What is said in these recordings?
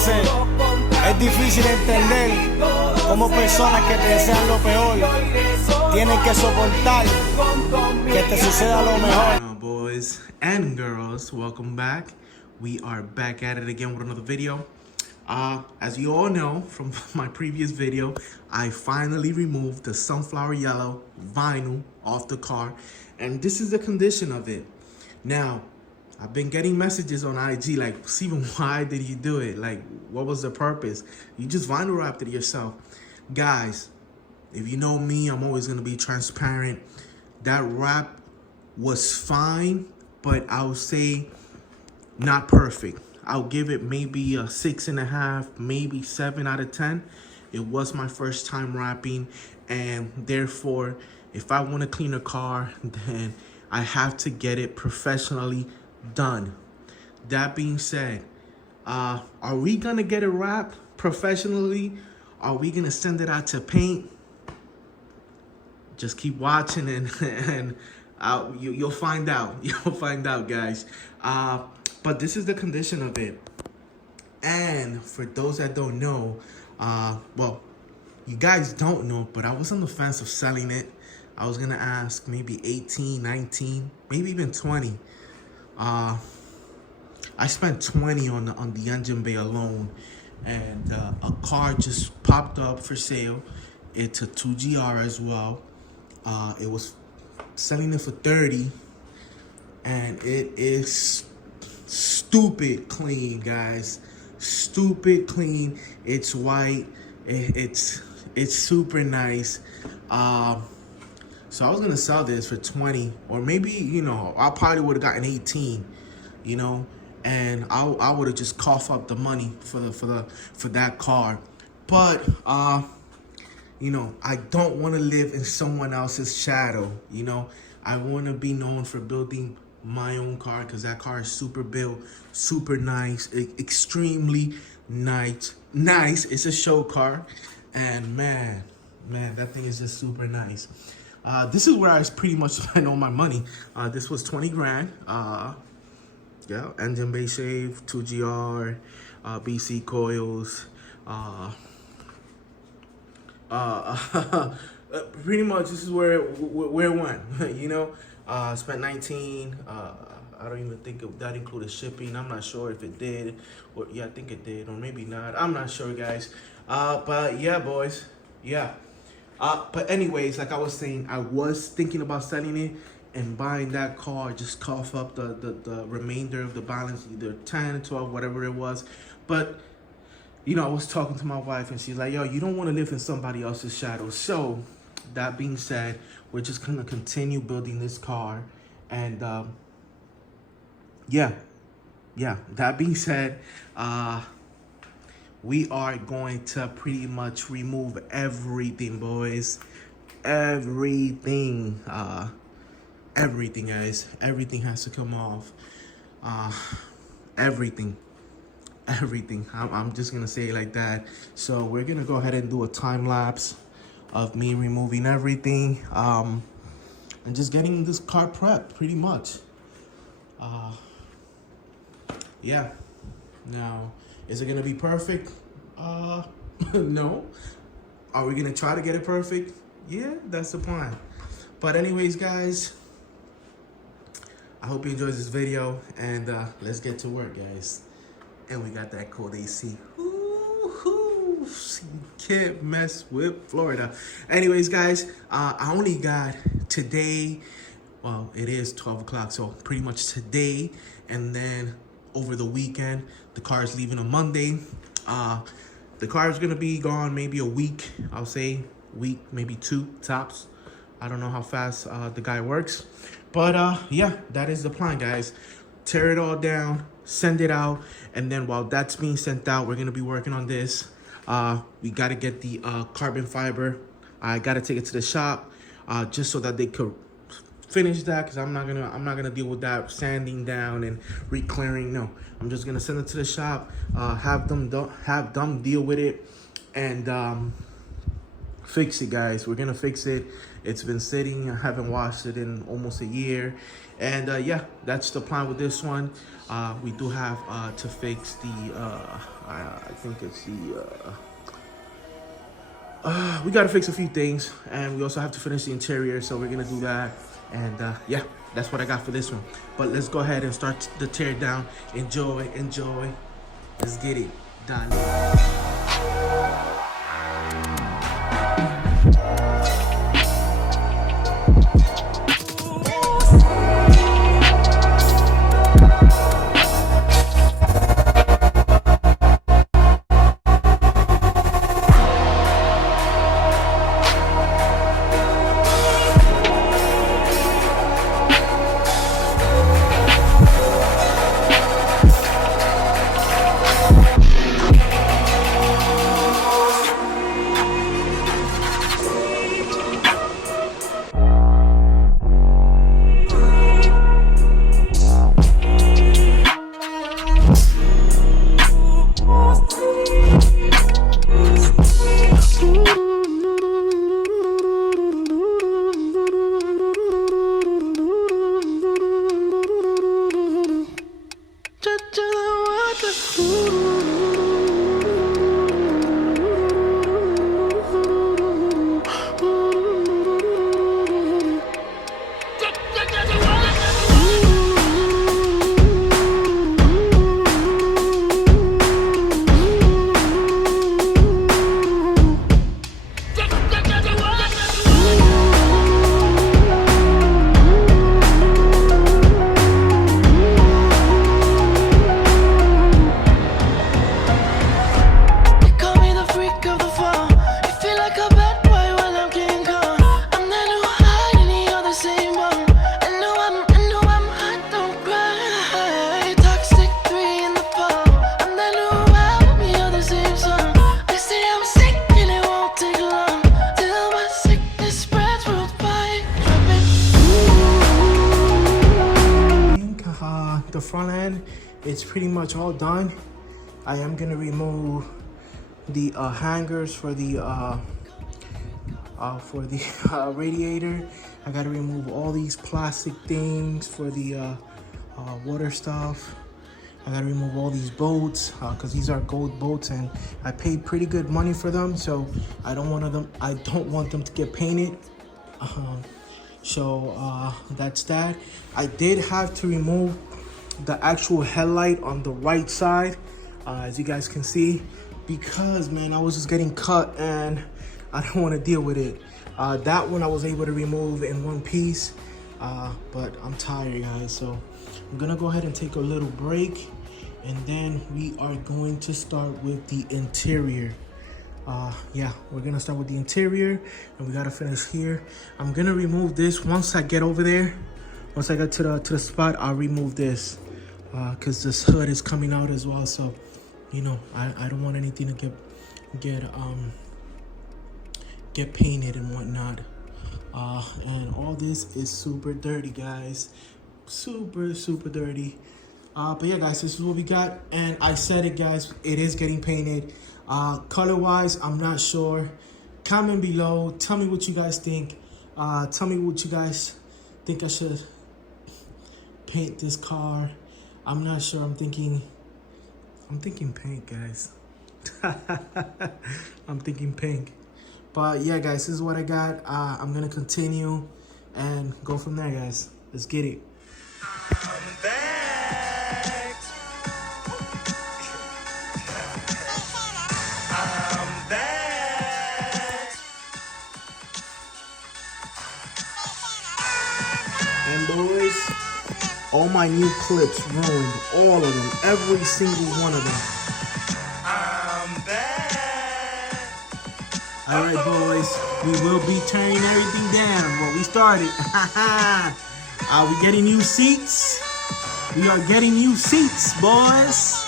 veces es difícil entender cómo personas que te desean lo peor tienen que soportar que te suceda lo mejor. Boys and girls, welcome back. We are back at it again with another video. As you all know from my previous video, I finally removed the sunflower yellow vinyl off the car, and this is the condition of it. Now, I've been getting messages on IG like, Steven, why did you do it? Like, what was the purpose? You just vinyl wrapped it yourself. Guys, if you know me, I'm always gonna be transparent. That wrap was fine, but I would say not perfect. I'll give it maybe a 6.5, maybe 7 out of 10. It was my first time wrapping, and therefore, if I want to clean a car, then I have to get it professionally done. That being said, are we gonna get it wrapped professionally? Are we gonna send it out to paint? Just keep watching and you'll find out. You'll find out, guys. But this is the condition of it. And for those that don't know, well, you guys don't know, but I was on the fence of selling it. I was gonna ask maybe 18, 19, maybe even 20. I spent 20 on the engine bay alone, and a car just popped up for sale. It's a 2GR as well. It was selling it for 30, and it is stupid clean, guys. Stupid clean. It's white. It's super nice. So I was gonna sell this for 20, or maybe, you know, I probably would have gotten 18, you know, and I would have just coughed up the money for that car. But you know, I don't want to live in someone else's shadow. You know, I want to be known for building my own car, because that car is super built, super nice, extremely nice. It's a show car, and man, that thing is just super nice. This is where I pretty much spent all my money. This was 20 grand. Yeah, engine bay shave, 2GR, BC coils. Pretty much this is where it went. You know, spent 19. I don't even think that included shipping. I'm not sure if it did, or yeah, I think it did, or maybe not. I'm not sure, guys. But yeah, boys, yeah. But anyways, like I was saying, I was thinking about selling it and buying that car, just cough up the remainder of the balance, either 10, 12, whatever it was. But you know, I was talking to my wife, and she's like, yo, you don't want to live in somebody else's shadow. So that being said, we're just gonna continue building this car. And yeah, that being said, we are going to pretty much remove everything, boys. Everything, guys. Everything has to come off. Everything. I'm just gonna say it like that. So we're gonna go ahead and do a time lapse of me removing everything, and just getting this car prepped, pretty much. Yeah. Now, is it gonna be perfect? No. Are we gonna try to get it perfect? Yeah, that's the plan. But anyways, guys, I hope you enjoyed this video, and let's get to work, guys. And we got that cold AC. Ooh, you can't mess with Florida. Anyways, guys, I only got today. Well, it is 12 o'clock, so pretty much today, and then over the weekend. The car is leaving on Monday. The car is gonna be gone maybe a week. I'll say week, maybe 2 tops. I don't know how fast the guy works, but yeah, that is the plan, guys. Tear it all down, send it out, and then while that's being sent out, we're gonna be working on this. We gotta get the carbon fiber. I gotta take it to the shop just so that they could finish that, because I'm not gonna deal with that sanding down and re-clearing. No, I'm just gonna send it to the shop, have them deal with it, and fix it, guys. We're gonna fix it. It's been sitting. I haven't washed it in almost a year. And yeah, that's the plan with this one. We do have to fix the, I think it's the, we gotta fix a few things, and we also have to finish the interior, so we're gonna do that. And yeah, that's what I got for this one. But let's go ahead and start the tear down. Enjoy. Let's get it done. The front end, it's pretty much all done. I am gonna remove the hangers for the radiator. I gotta remove all these plastic things for the water stuff. I gotta remove all these bolts because these are gold bolts, and I paid pretty good money for them, so I don't want them to get painted. So that's that. I did have to remove the actual headlight on the right side, as you guys can see, because man, I was just getting cut and I don't want to deal with it. That one I was able to remove in one piece, but I'm tired, guys, so I'm gonna go ahead and take a little break, and then we are going to start with the interior. Yeah, we're gonna start with the interior, and we gotta finish here. I'm gonna remove this once I get over there. Once I get to the spot, I'll remove this because this hood is coming out as well. So, you know, I don't want anything to get painted and whatnot. And all this is super dirty, guys. Super dirty. But yeah, guys, this is what we got. And I said it, guys, it is getting painted. Color wise, I'm not sure. Comment below. Tell me what you guys think. Tell me what you guys think I should paint this car. I'm not sure. I'm thinking pink, guys. I'm thinking pink. But yeah, guys, this is what I got. I'm gonna continue and go from there, guys. Let's get it. I'm back. I'm back. And boys, all my new clips ruined, all of them, every single one of them. I'm back. All right, boys, we will be turning everything down. Well, we started. Are we getting new seats? We are getting new seats, boys.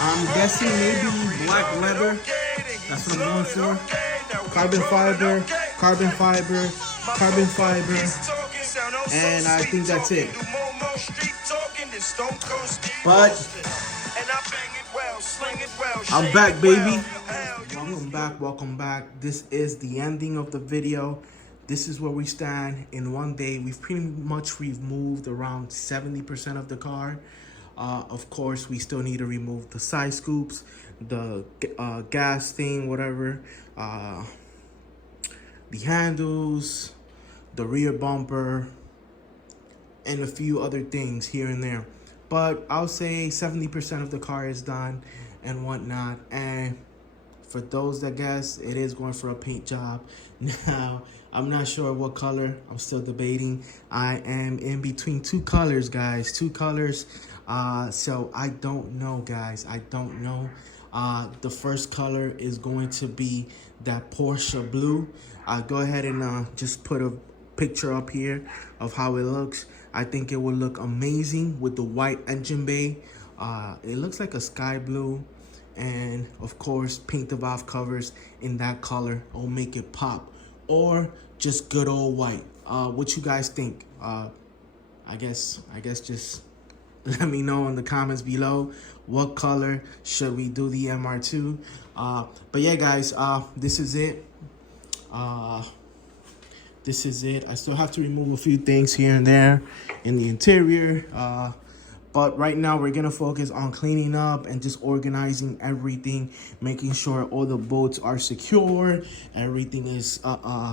I'm guessing maybe black leather. That's what I'm going for. Carbon fiber, carbon fiber, carbon fiber, and I think that's it. But I'm back, baby. Welcome back, welcome back. This is the ending of the video. This is where we stand in one day. We've pretty much removed around 70% of the car. Of course, we still need to remove the side scoops, the gas thing, whatever, the handles, the rear bumper, and a few other things here and there. But I'll say 70% of the car is done and whatnot. And for those that guess, it is going for a paint job. Now, I'm not sure what color. I'm still debating. I am in between two colors, guys. Two colors. So I don't know, guys. I don't know. The first color is going to be that Porsche blue. I'll go ahead and just put a picture up here of how it looks. I think it will look amazing with the white engine bay. It looks like a sky blue. And of course, paint the valve covers in that color will make it pop. Or just good old white. What you guys think? I guess just let me know in the comments below. What color should we do the MR2? But yeah, guys, this is it. This is it. I still have to remove a few things here and there in the interior. But right now we're gonna focus on cleaning up and just organizing everything, making sure all the bolts are secure, everything is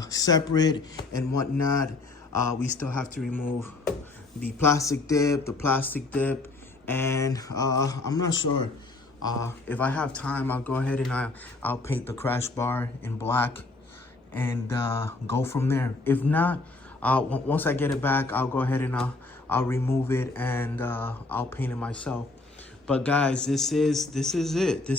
separate and whatnot. We still have to remove the plastic dip, and I'm not sure. If I have time, I'll go ahead and I'll paint the crash bar in black and go from there. If not, once I get it back, I'll go ahead and I'll remove it and I'll paint it myself. But guys, this is it.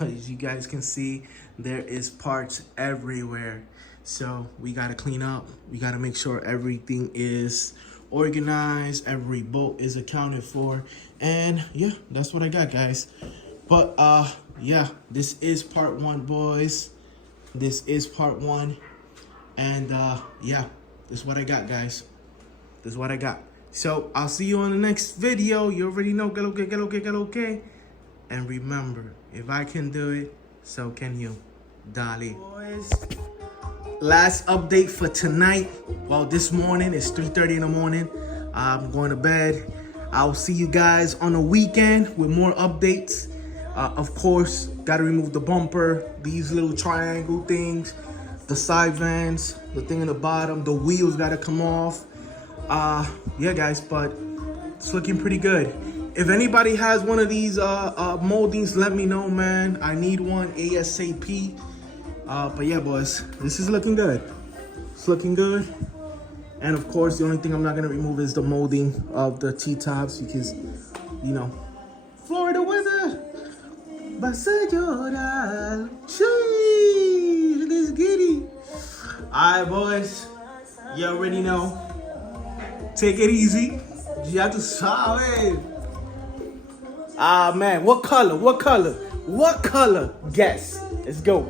As you guys can see, there is parts everywhere. So we gotta clean up. We gotta make sure everything is organized, every bolt is accounted for, and yeah, that's what I got, guys. But yeah, this is part one, boys. This is part one, and yeah, this is what I got, guys. This is what I got. So I'll see you on the next video. You already know, get okay. And remember, if I can do it, so can you. Dale. Boys, last update for tonight. Well, this morning, it's 3:30 in the morning. I'm going to bed. I'll see you guys on the weekend with more updates. Of course, got to remove the bumper, these little triangle things, the side vents, the thing in the bottom, the wheels got to come off. Yeah, guys, but it's looking pretty good. If anybody has one of these moldings, let me know, man. I need one ASAP. But yeah, boys, this is looking good. It's looking good. And of course, the only thing I'm not gonna remove is the molding of the T-tops because, you know, Florida weather. Vas a llorar. Sheesh, this giddy. All right, boys, you already know. Take it easy. Ya tu sabes. Ah, man, what color? Guess. Let's go.